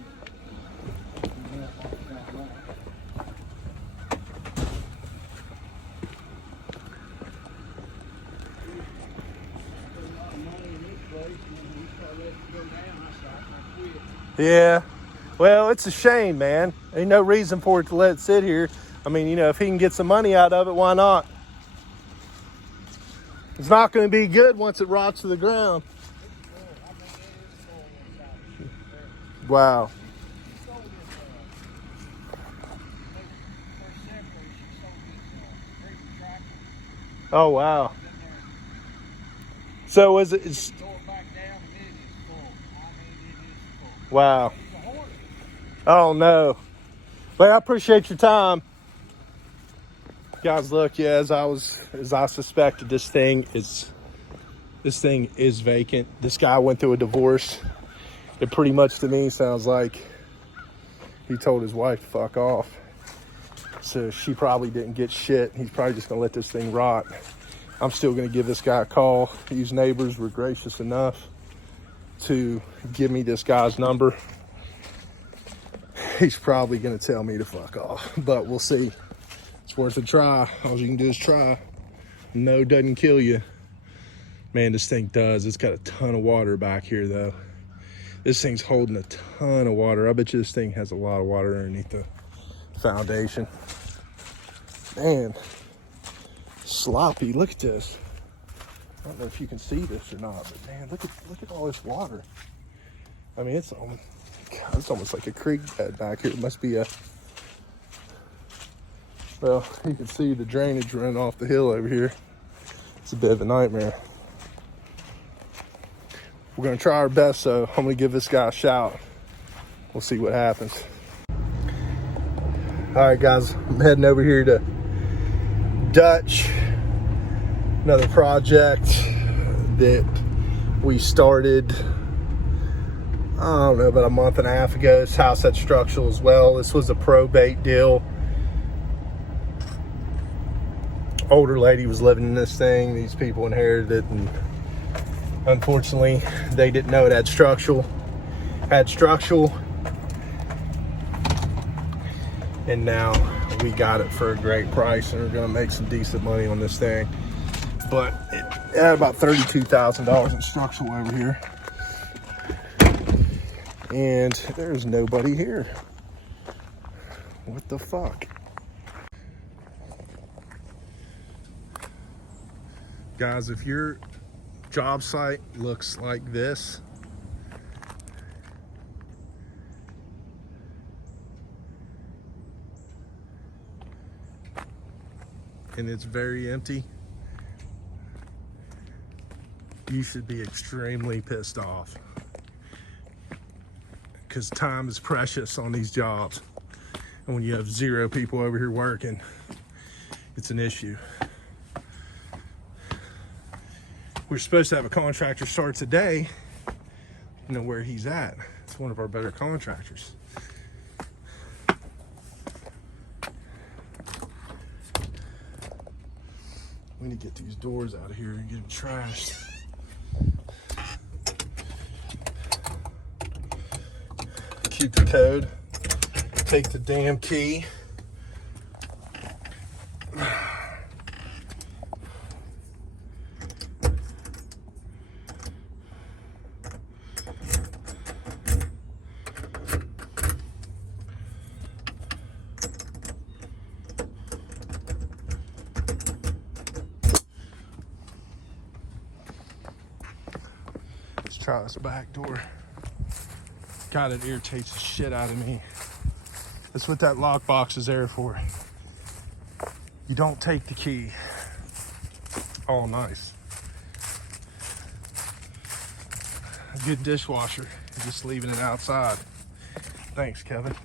Yeah. Well, it's a shame, man. Ain't no reason for it to let it sit here. I mean, you know, if he can get some money out of it, why not? It's not going to be good once it rots to the ground. Wow. Oh, wow. So is it? Wow. Oh, no. Well, I appreciate your time. Guys, look, yeah, as I suspected, this thing is vacant. This guy went through a divorce. It pretty much to me sounds like he told his wife to fuck off. So she probably didn't get shit. He's probably just gonna let this thing rot. I'm still gonna give this guy a call. These neighbors were gracious enough to give me this guy's number. He's probably gonna tell me to fuck off, but we'll see. It's worth a try. All you can do is try. No doesn't kill you. Man, this thing does. It's got a ton of water back here, though. This thing's holding a ton of water. I bet you this thing has a lot of water underneath the foundation. Man, sloppy. Look at this. I don't know if you can see this or not, but man, look at all this water. I mean, it's almost like a creek bed back here. It must be well, you can see the drainage running off the hill over here. It's a bit of a nightmare. We're gonna try our best, so I'm gonna give this guy a shout. We'll see what happens. All right, guys, I'm heading over here to Dutch. Another project that we started, I don't know, about a month and a half ago. This house had structural as well. This was a probate deal. Older lady was living in this thing. These people inherited it, and unfortunately, they didn't know it had structural. And now we got it for a great price, and we're gonna make some decent money on this thing. But it had about $32,000 in structural over here. And there's nobody here. What the fuck? Guys, if your job site looks like this, and it's very empty, you should be extremely pissed off, because time is precious on these jobs, and when you have 0 people over here working, it's an issue. We're supposed to have a contractor start today. You know where he's at. It's one of our better contractors. We need to get these doors out of here and get them trashed. Keep the code. Take the damn key. Try this back door. God, it irritates the shit out of me. That's what that lockbox is there for. You don't take the key. Oh, nice. A good dishwasher. You're just leaving it outside. Thanks, Kevin.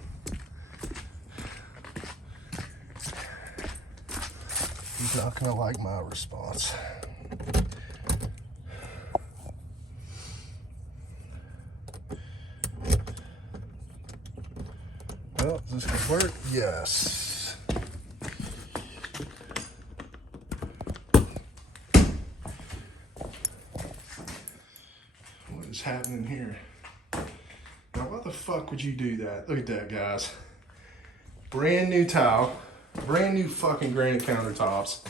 He's not gonna like my response. Well, is this gonna work? Yes. What is happening here? Now, why the fuck would you do that? Look at that, guys. Brand new tile, brand new fucking granite countertops.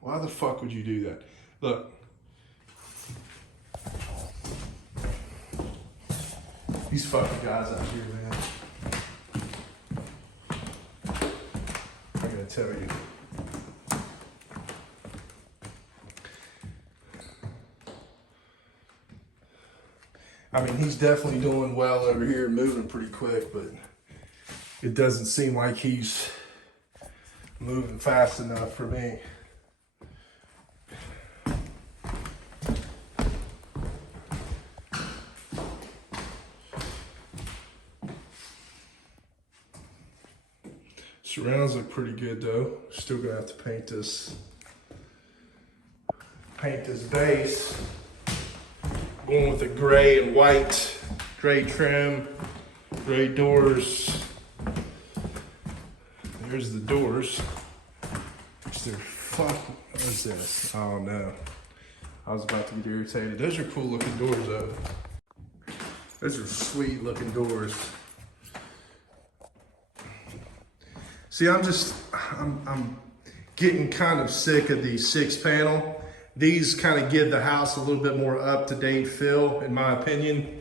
Why the fuck would you do that? Look. These fucking guys out here, man. I gotta tell you. I mean, he's definitely doing well over here, moving pretty quick, but it doesn't seem like he's moving fast enough for me. Surrounds look pretty good though. Still gonna have to paint this base. Going with the gray and white, gray trim, gray doors. There's the doors. What is this? I don't know. I was about to get irritated. Those are cool looking doors though. Those are sweet looking doors. See, I'm getting kind of sick of the 6-panel. These kind of give the house a little bit more up-to-date feel, in my opinion.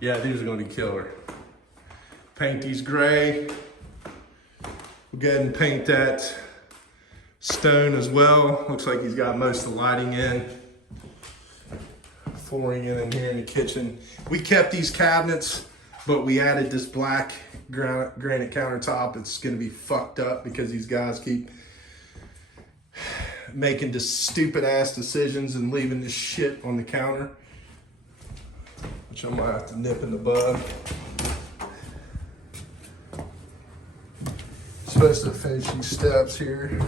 Yeah, these are gonna be killer. Paint these gray. We'll go ahead and paint that stone as well. Looks like he's got most of the lighting in. Flooring in here in the kitchen. We kept these cabinets, but we added this black granite countertop. It's gonna be fucked up because these guys keep making just stupid ass decisions and leaving this shit on the counter, which I might have to nip in the bud. Supposed to finish these steps here.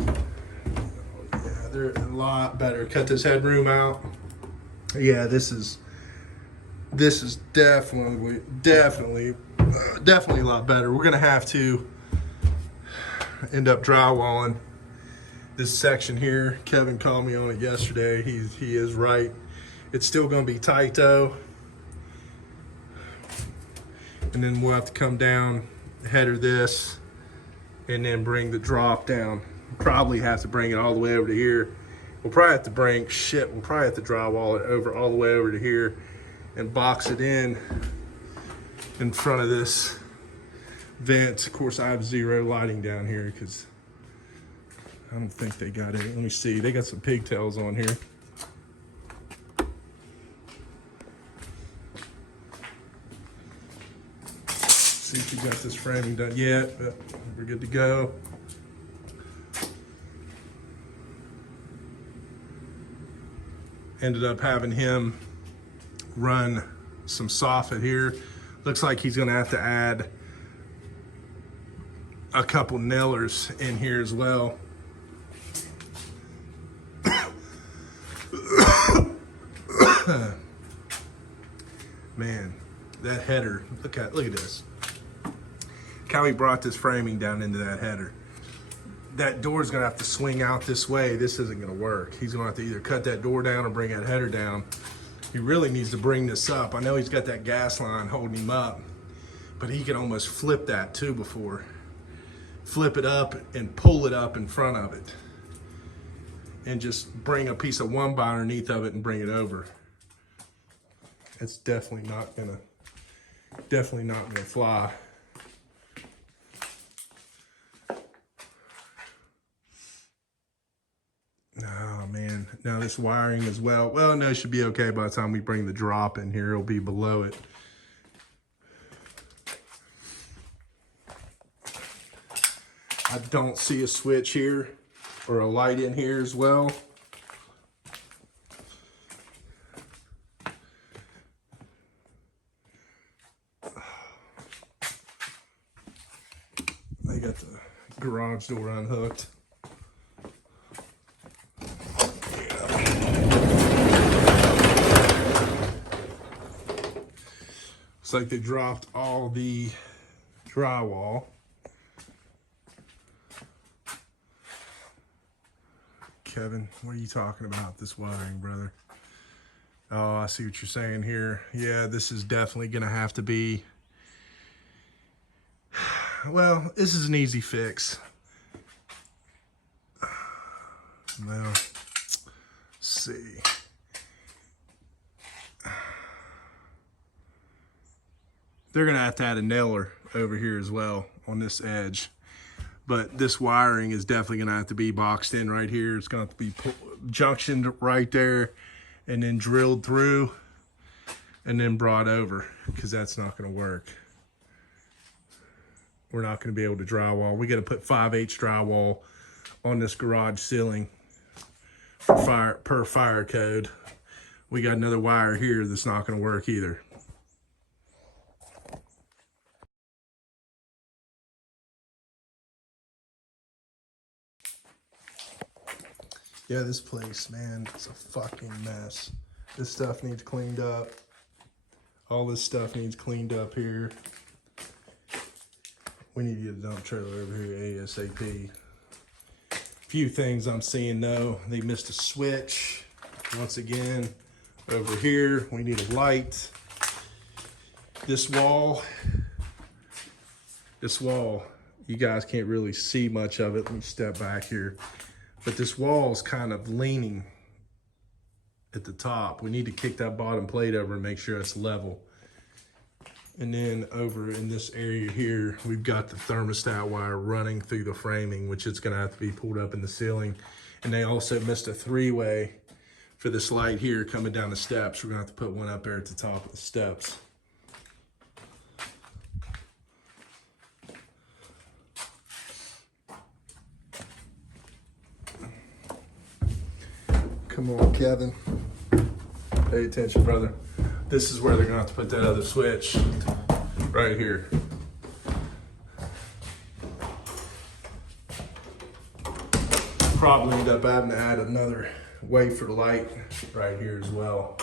Yeah, they're a lot better. Cut this headroom out. Yeah, this is definitely a lot better. We're gonna have to end up drywalling this section here. Kevin called me on it yesterday. He is right. It's still gonna be tight though. And then we'll have to come down, header this, and then bring the drop down. Probably have to bring it all the way over to here. We'll probably have to drywall it over all the way over to here and box it in front of this vent. Of course, I have zero lighting down here because I don't think they got it. Let me see. They got some pigtails on here. See if we got this framing done yet, but we're good to go. Ended up having him run some soffit here. Looks like he's gonna have to add a couple nailers in here as well. Man, that header, look at this. Look how he brought this framing down into that header. That door's gonna have to swing out this way. This isn't gonna work. He's gonna have to either cut that door down or bring that header down. He really needs to bring this up. I know he's got that gas line holding him up, but he can almost flip that too before. Flip it up and pull it up in front of it. And just bring a piece of 1 by underneath of it and bring it over. It's definitely not gonna fly. Oh man, now this wiring as well. Well, no, it should be okay by the time we bring the drop in here. It'll be below it. I don't see a switch here or a light in here as well. They got the garage door unhooked. Looks like they dropped all the drywall. Kevin, what are you talking about, this wiring, brother? Oh, I see what you're saying here. Yeah, this is definitely gonna have to be, well, this is an easy fix. Well, let's see. they're gonna have to add a nailer over here as well on this edge. But this wiring is definitely gonna have to be boxed in right here. It's gonna have to be junctioned right there and then drilled through and then brought over, because that's not gonna work. We're not gonna be able to drywall. We gotta put 5/8 drywall on this garage ceiling for per fire code. We got another wire here that's not gonna work either. Yeah, this place, man, it's a fucking mess. This stuff needs cleaned up. All this stuff needs cleaned up here. We need to get a dump trailer over here ASAP. Few things I'm seeing though. They missed a switch. Once again, over here, we need a light. This wall, you guys can't really see much of it. Let me step back here. But this wall is kind of leaning at the top. We need to kick that bottom plate over and make sure it's level. And then over in this area here, we've got the thermostat wire running through the framing, which it's gonna have to be pulled up in the ceiling. And they also missed a 3-way for this light here coming down the steps. We're gonna have to put one up there at the top of the steps. Come on, Kevin. Pay attention, brother. This is where they're gonna have to put that other switch, right here. Probably end up having to add another way for the light right here as well.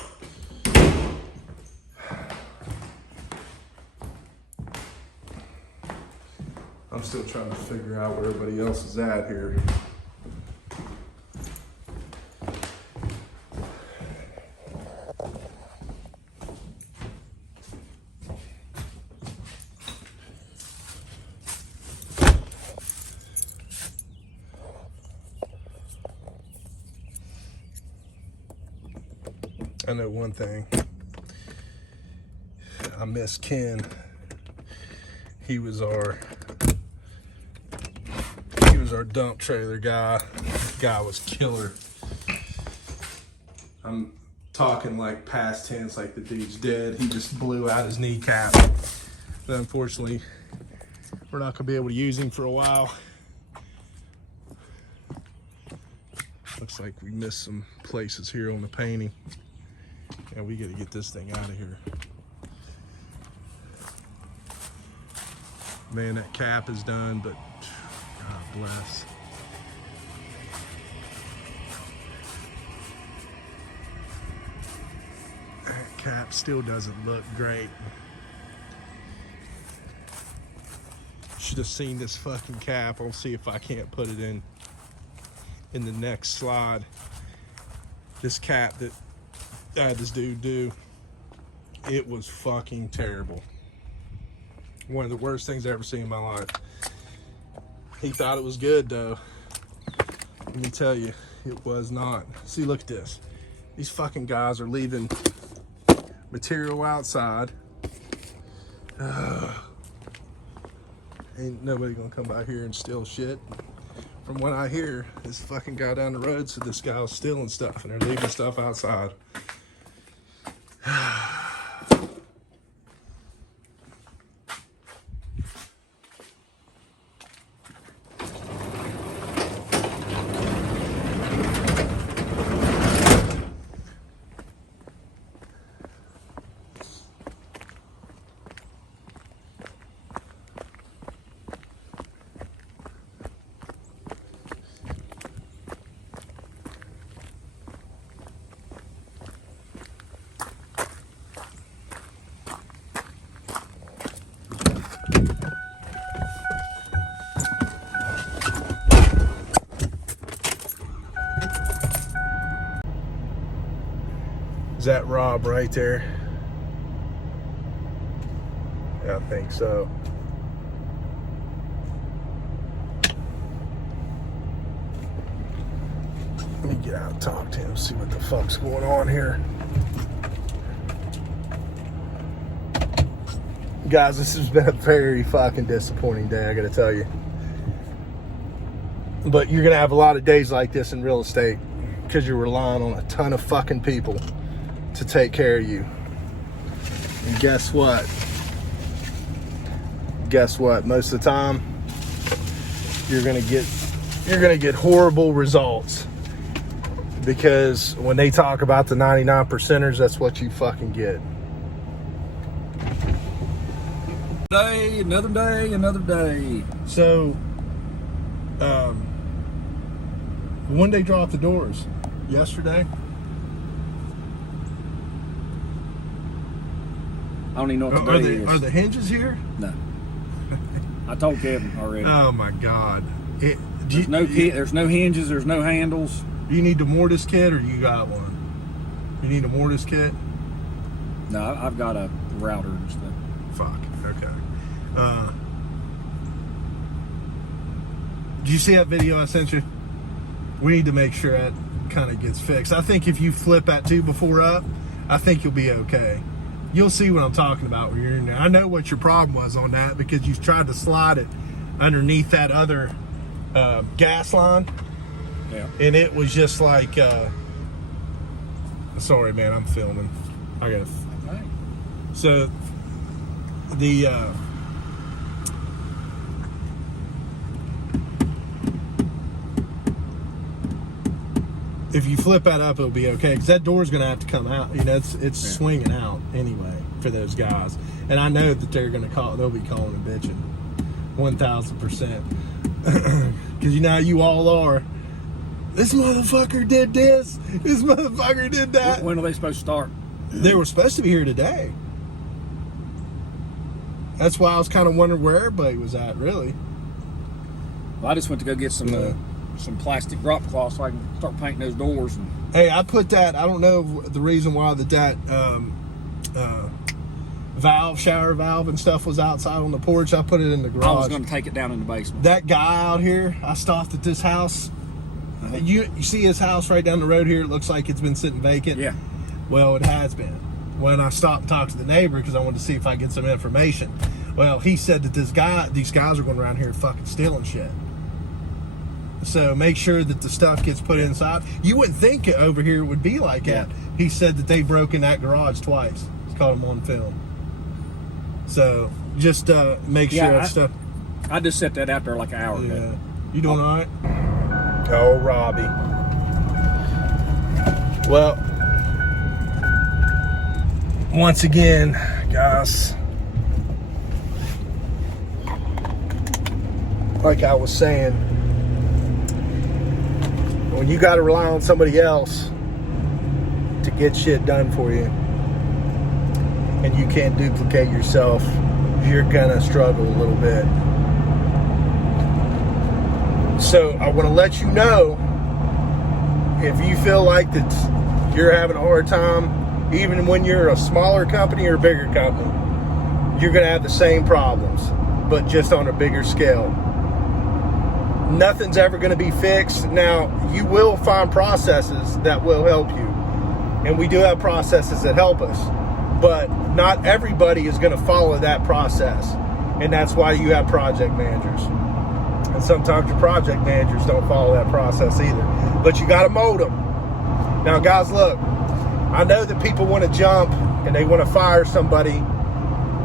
I'm still trying to figure out where everybody else is at here. I know one thing. I miss Ken. He was our dump trailer guy. Guy was killer. I'm talking like past tense, like the dude's dead. He just blew out his kneecap. But unfortunately, we're not gonna be able to use him for a while. Looks like we missed some places here on the painting. Yeah, we gotta get this thing out of here. Man, that cap is done, but God bless. That cap still doesn't look great. Should have seen this fucking cap. I'll see if I can't put it in the next slide. This cap that I had this dude do, it was fucking terrible. One of the worst things I've ever seen in my life. He thought it was good though. Let me tell you, it was not. See, look at this. These fucking guys are leaving material outside. Ain't nobody gonna come by here and steal shit. From what I hear, this fucking guy down the road said this guy was stealing stuff and they're leaving stuff outside. Is that Rob right there? Yeah, I think so. Let me get out and talk to him, see what the fuck's going on here. Guys, this has been a very fucking disappointing day, I gotta tell you. But you're gonna have a lot of days like this in real estate because you're relying on a ton of fucking people to take care of you. And guess what? Guess what? Most of the time, you're gonna get horrible results, because when they talk about the 99 percenters, that's what you fucking get. Day, another day, another day. So, when they dropped the doors? Yesterday? I don't even know what Are today is. the hinges here? No. I told Kevin already. Oh my God! There's no hinges. There's no handles. Do you need the mortise kit, or you got one? You need a mortise kit? No, I've got a router and stuff. Fuck. Okay. Did you see that video I sent you? We need to make sure that kind of gets fixed. I think if you flip that 2x4 up, I think you'll be okay. You'll see what I'm talking about when you're in there. I know what your problem was on that, because you tried to slide it underneath that other gas line. Yeah. And it was just like, sorry, man, I'm filming. I gotta. Okay. So the if you flip that up, it'll be okay, because that door's gonna have to come out. You know, it's swinging out anyway for those guys, and I know that they'll be calling and bitching 1,000%, because you know how you all are. This motherfucker did this. This motherfucker did that. When are they supposed to start? They were supposed to be here today. That's why I was kind of wondering where everybody was at, really. Well, I just went to go get some plastic drop cloth so I can start painting those doors. And Hey, I put that. I don't know the reason why that shower valve and stuff was outside on the porch. I put it in the garage. I was going to take it down in the basement. That guy out here, I stopped at this house. You see his house right down the road here? It looks like it's been sitting vacant. Yeah. Well, it has been. When I stopped and talked to the neighbor, because I wanted to see if I could get some information. Well, he said that these guys are going around here fucking stealing shit. So make sure that the stuff gets put inside. You wouldn't think it over here would be like that. He said that they broke in that garage twice. He's caught them on film. So just make sure that stuff. I just set that out there like an hour ago. You doing all right? Oh, Robbie. Well, once again, guys, like I was saying, when you got to rely on somebody else to get shit done for you, and you can't duplicate yourself, you're gonna struggle a little bit. So I want to let you know, if you feel like that you're having a hard time, even when you're a smaller company or a bigger company, you're going to have the same problems, but just on a bigger scale. Nothing's ever going to be fixed. Now, you will find processes that will help you, and we do have processes that help us, but not everybody is going to follow that process, and that's why you have project managers. And sometimes your project managers don't follow that process either. But you got to mold them. Now, guys, look. I know that people want to jump and they want to fire somebody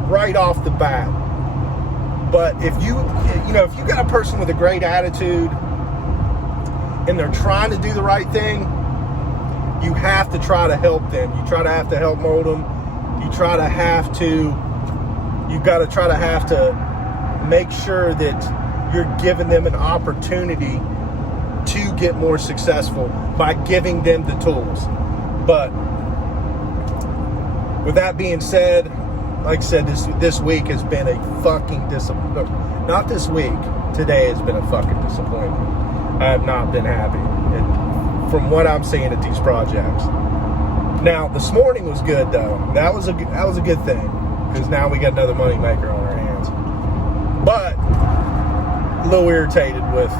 right off the bat. But if you got a person with a great attitude and they're trying to do the right thing, you have to try to help them. You have to help mold them. You got to have to make sure that you're giving them an opportunity to get more successful by giving them the tools. But with that being said, like I said, this week has been a fucking disappointment. Not this week. Today has been a fucking disappointment. I have not been happy from what I'm seeing at these projects. Now, this morning was good though. That was a good thing, because now we got another moneymaker on our hands. But a little irritated with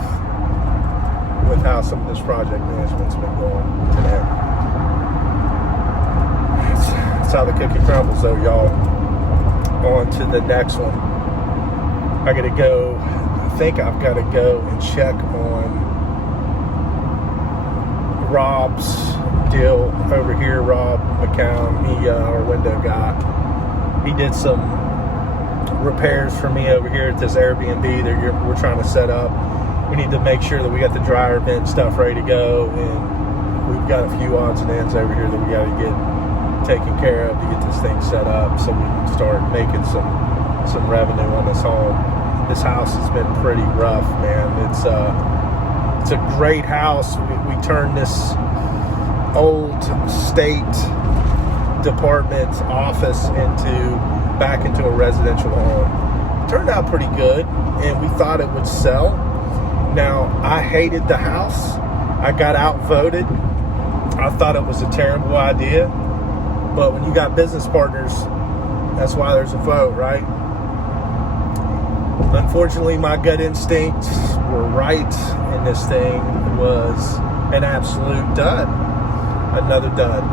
how some of this project management's been going today. That's how the cookie crumbles though, y'all. on to the next one. I gotta go, I think I've got to go and check on Rob's deal over here. Rob McCown, he our window guy, he did some repairs for me over here at this Airbnb that we're trying to set up. We need to make sure that we got the dryer vent stuff ready to go, and we've got a few odds and ends over here that we got to get taken care of to get this thing set up so we can start making some revenue on this home. This house has been pretty rough, man. It's a great house. We turned this old state department office back into a residential home. Turned out pretty good, and we thought it would sell. Now, I hated the house. I got outvoted. I thought it was a terrible idea. But when you got business partners, that's why there's a vote, right? Unfortunately, my gut instincts were right, and this thing was an absolute dud. Another dud.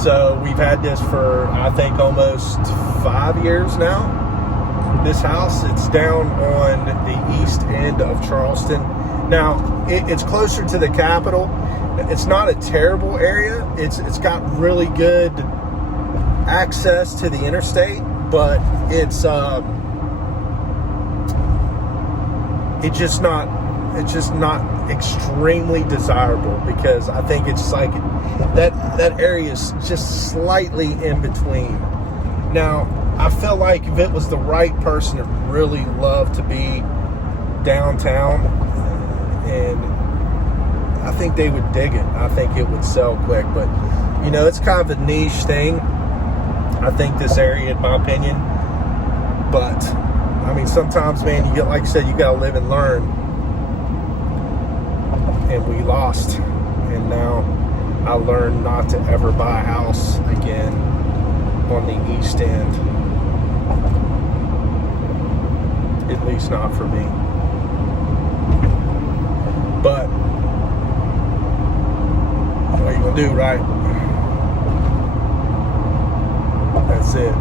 So we've had this for, I think, almost 5 years now. This house, it's down on the east end of Charleston. Now, it's closer to the capital. It's not a terrible area. It's got really good access to the interstate, but it's just not extremely desirable, because I think it's like that area is just slightly in between. Now, I feel like if it was the right person that really loved to be downtown, and I think they would dig it. I think it would sell quick, but you know, it's kind of a niche thing, I think, this area, in my opinion. But I mean, sometimes, man, you get, like I said, you gotta live and learn. And we lost, and now I learned not to ever buy a house again on the east end. At least not for me. But what are you gonna do, right? That's it.